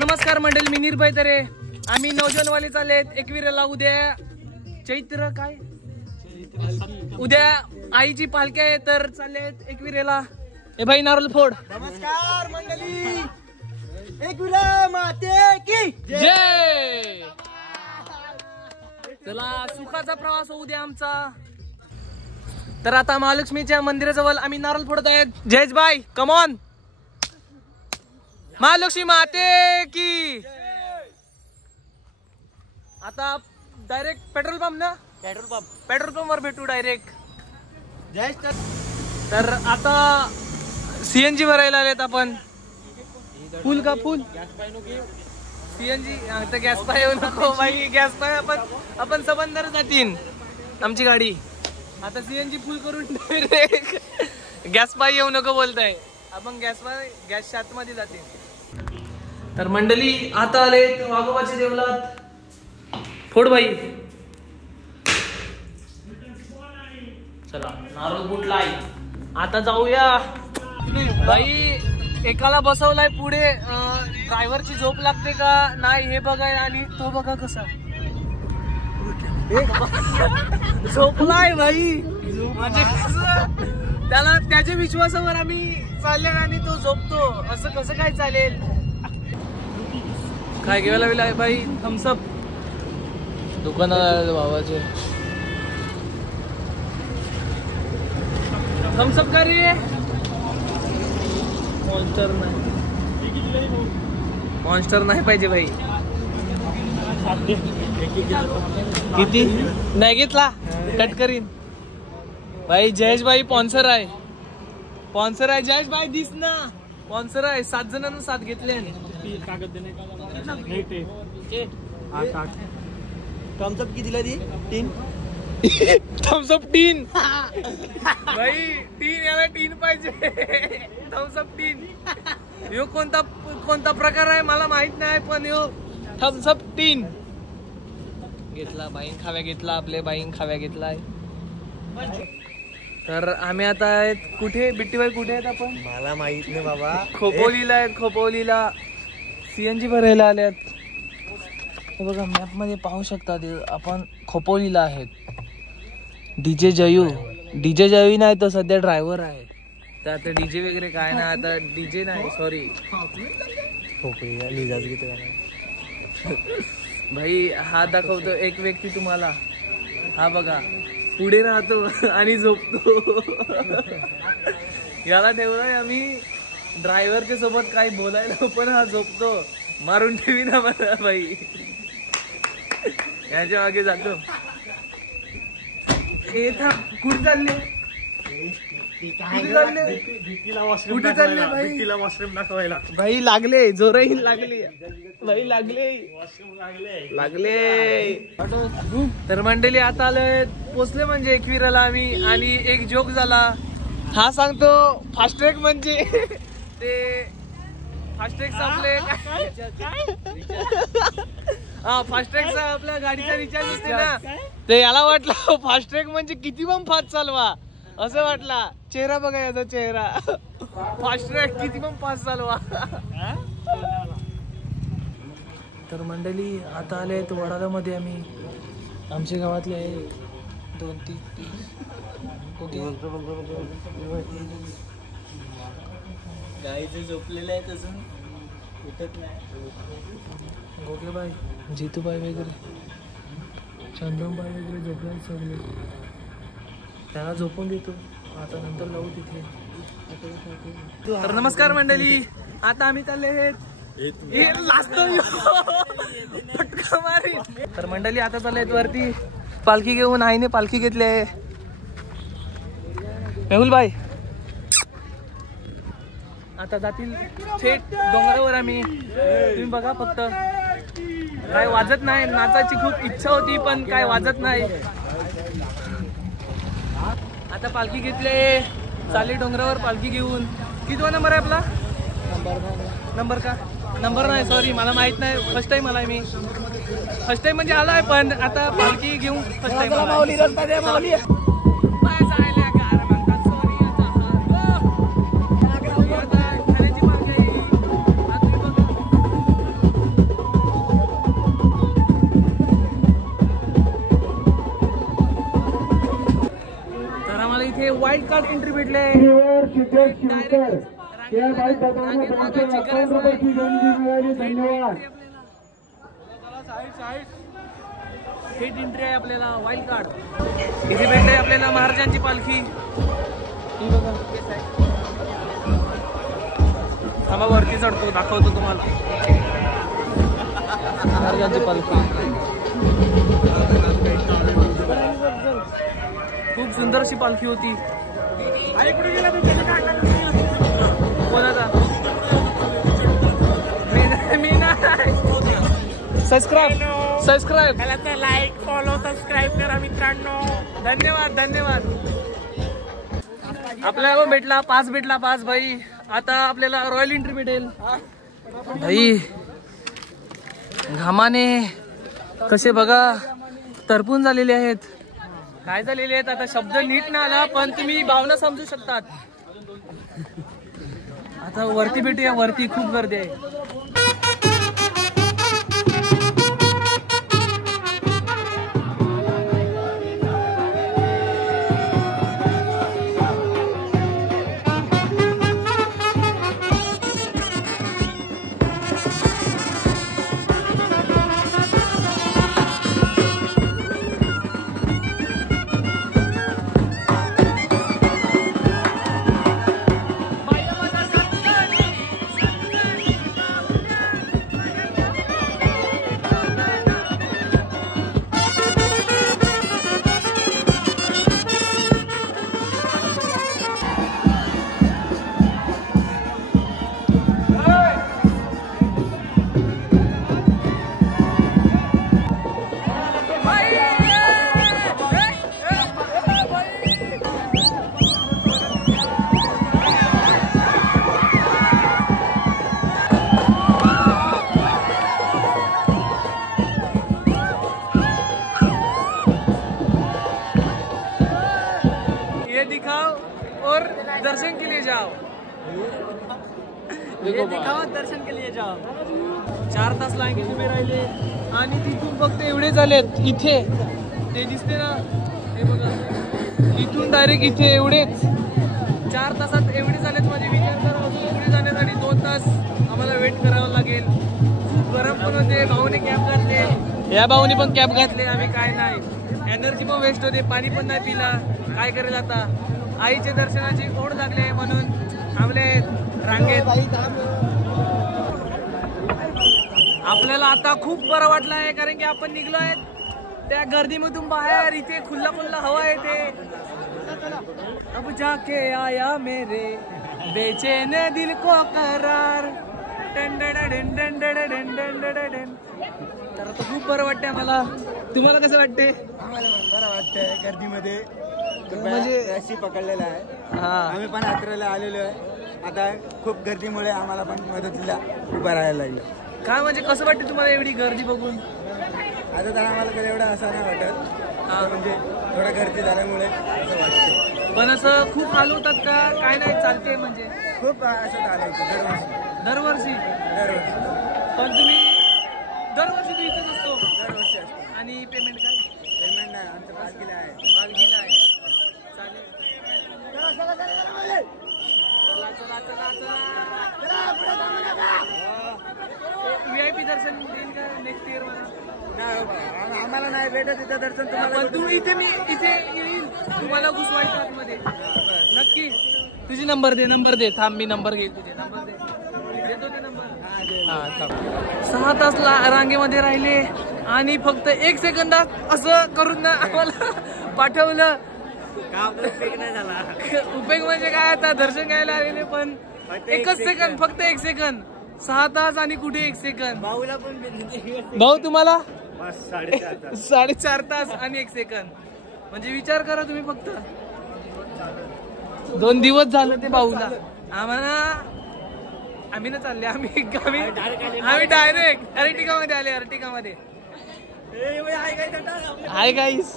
नमस्कार मंडळी, मी निर्भय तरे. आम्ही नवजवानवाले चाललेत एकविरेला. उद्या चैत्र काय उद्या आईची पालखी आहे, तर चाललेत एकविरेला. ए भाई नारळ फोड. नमस्कार मंडळी, एकविरा माते की जय. चला, सुखाचा प्रवास होऊ द्या आमचा. तर आता महालक्ष्मीच्या मंदिराजवळ आम्ही नारळ फोडत आहेत. जयेश भाई कम ऑन. महालक्ष्मी माते की. आता डायरेक्ट पेट्रोल पंप ना, पेट्रोल पंप वर भेटू डायरेक्ट. जय. तर आता सीएनजी भरायला आलेत आपण. फुल का फुल सीएनजी. आता गॅस पाय येऊ नको बाई, गॅस पाय आपण सबंदर जातील आमची गाडी. आता सीएनजी फुल करून डायरेक्ट गॅस पाय येऊ नको बोलताय आपण. गॅस शात मध्ये जातील. तर मंडळी आता आले वाघोबाच्या देवळात. फोड बाई. चला, नारळ फुटलाय. आता जाऊया बाई. एकाला बसवलाय पुढे. ड्रायव्हरची झोप लागते का नाही हे बघाय. आणि तो बघा कसा झोपलाय बाई. म्हणजे त्याला त्याच्या विश्वासावर आम्ही चालले आणि तो झोपतो. असं कसं काय चालेल. काय घ्यायला लागलाय बाई. थम्सअप दुकानात भावाचे. थम्सअप का रे. मॉन्स्टर नाही, मॉन्स्टर नाही पाहिजे भाई. किती नाही घेतला कट करीन भाई. जयेश भाई स्पॉन्सर आहे, स्पॉन्सर आहे. जयेश भाई दिस ना स्पॉन्सर आहे. 7 जणांना 7 घेतले. थम्सअप किती दिला ती? 3. थम्सअप 3 भाई. 3 याला 3 पाहिजे. थम्सअप 3. यो कोणता प्रकार आहे मला माहित नाही, पण यो थम्सअप 3 घेतला. बाईन खाव्या घेतला. आपले बाईन खाव्या घेतलाय. तर आम्ही आता आहेत कुठे. बिट्टीबाई कुठे आहेत आपण. मला माहित नाही बाबा. खोपोलीला आहेत. खोपोलीला सीएनजी भरायला आल्यात. हे बघा मॅप मध्ये पाहू शकता. आपण खोपोलीला आहेत. डीजे जयू नाही तो सध्या ड्रायव्हर आहे. तर आता डीजे वगैरे काय नाही. आता डीजे नाही, सॉरी. भाई हा दाखवतो एक व्यक्ती तुम्हाला. हा बघा पुढे राहतो आणि झोपतो. याला ठेवलाय आम्ही ड्रायव्हरच्या सोबत काही बोलायला, पण हा झोपतो. मारून ठेवी ना मला बाई. याच्या मागे जातो. कुठे चालले. कुठे चालले भाई. भाई लागले जोरही लागली भाई. लागले. तर मंडळी आता आलोय पोचले म्हणजे एकविराला आम्ही. आणि एक जोक झाला. हा सांगतो फास्ट्रॅग म्हणजे ते फास्ट्रॅग आपले हा फास्ट्रॅगचा आपल्या गाडीचा रिचार्ज असते ना. ते याला वाटलं फास्ट्रॅग म्हणजे किती पण फास्ट चालवा असं वाटला. चेहरा बघा याचा चेहरा. फास्ट्रॅग किती पण फास्ट चालवा. तर मंडळी आता आले तो वडाला मध्ये. आम्ही आमच्या गावातले आहे 2-3 गाईचं झोपलेलं आहे तसं उठत नाही. गोगेबाई, जितूबाई वगैरे, चंदनबाई वगैरे झोपले सगळे. त्याला झोपून देतो. आता नंतर लावू तिथे. तर नमस्कार मंडळी, आता आम्ही चालले आहेत. तर मंडळी आता चालले आहेत वरती पालखी घेऊन. आईने पालखी घेतली आहे. मेहुल भाई आता जातील थेट डोंगरावर. आम्ही तुम्ही बघा फक्त. काय वाजत नाही. नाचायची खूप इच्छा होती पण काय वाजत नाही. आता पालखी घेतली. चालली डोंगरावर पालखी घेऊन. कितवा नंबर आहे आपला. नंबर का नंबर नाही, सॉरी मला माहित नाही. फर्स्ट टाइम आलाय मी. फर्स्ट टाइम म्हणजे आलाय पण आता पालखी घेऊन फर्स्ट टाइम. थेट एंट्री आहे आपल्याला वाईल्ड कार्ड. इथे भेटते आपल्याला महाराजांची पालखी. ही बघा, थांबा वरती चढतो, दाखवतो तुम्हाला महाराजांची पालखी. खूप सुंदर अशी पालखी होती. कोणाचा मी नाही. सबस्क्राईब लाईक फॉलो सबस्क्राईब करा मित्रांनो. धन्यवाद धन्यवाद. आपल्याला भेटला पास भाई. आता आपल्याला रॉयल एंट्री भेटेल भाई. घामाने कसे बघा तरपून झालेले आहेत. काय झालेले आहेत आता शब्द नीट नाही आला, पण तुम्ही भावना समजू शकतात. आता वरती भेटूया. वरती खूप गर्दी आहे. और दर्शन के लिए जाओ. ये दिखाओ दर्शन के लिए जाओ. 4 तास लाईन उभे राहिले आणि तिथून फक्त एवढे झालेत. इथे ते दिसते ना, हे बघा, इथून डायरेक्ट इथे एवढेच 4 तासात एवढे झालेत. म्हणजे विचार करा, अजून पुढे जाण्यासाठी 2 तास आम्हाला वेट करावं लागेल. खूप गरम पण होते. भाऊने कॅब घातले, या भाऊने पण कॅब घातले. आम्ही काय नाही, एनर्जी पण वेस्ट होते. पाणी पण नाही पिला. काय करेल आता. आईच्या दर्शनाची ओढ लागली म्हणून थांबले रांगेत. आपल्याला आता खूप बरं वाटलं आहे, कारण की आपण निघलो आहे त्या गर्दीमधून बाहेर. इथे खुल्ला खुल्ला हवा येते. अब जाके आया मेरे बेचैन दिल को करार. तर आता खूप बरं वाटतंय मला. तुम्हाला कसं वाटते? आम्हाला बरं वाटतंय. गर्दीमध्ये म्हणजे रस्सी पकडलेला आहे. आम्ही पण यात्रेला आलेलो आहे. आता खूप गर्दीमुळे आम्हाला पण मदतीला उभं राहायला लागलं. काय म्हणजे कसं वाटतं तुम्हाला एवढी गर्दी बघून? आता तर आम्हाला तर एवढं असं नाही वाटत. म्हणजे थोडं गर्दी झाल्यामुळे असं वाटतं. पण असं खूप हाल होतात का? काय नाही, चालते म्हणजे खूप असं झालं होतं दरवर्षी. पण तुम्ही दरवर्षी तू इथेच असतो? दरवर्षी असतो. आणि पेमेंट काय? पेमेंट नाही, आमचं पालखीला आहे. पालखीला आहे. चालेल. VIP दर्शन देईल का नेक्स्ट इयर मला? आम्हाला नाही भेटत इथं दर्शन. तुम्हाला तू इथे, मी इथे येईल तुम्हाला घुसवायचं आतमध्ये. नक्की. तुझी नंबर दे. थांब, मी नंबर घेईल. तुझे नंबर देतो ते नंबर. 6 तास रांगेमध्ये राहिले आणि फक्त 1 सेकंदात असं करून ना आम्हाला पाठवलं. उपयोग नाही झाला. उपयोग म्हणजे काय, आता दर्शन घ्यायला आलेले पण 1 सेकंद, फक्त 1 सेकंद. 6 तास आणि कुठे 1 सेकंद. भाऊला पण भाऊ तुम्हाला 4.5 तास आणि 1 सेकंद. म्हणजे विचार करा तुम्ही. फक्त 2 दिवस झालं ते भाऊला. आम्ही ना चालले. आम्ही डायरेक्ट अर्टिका मध्ये आले. Hi guys.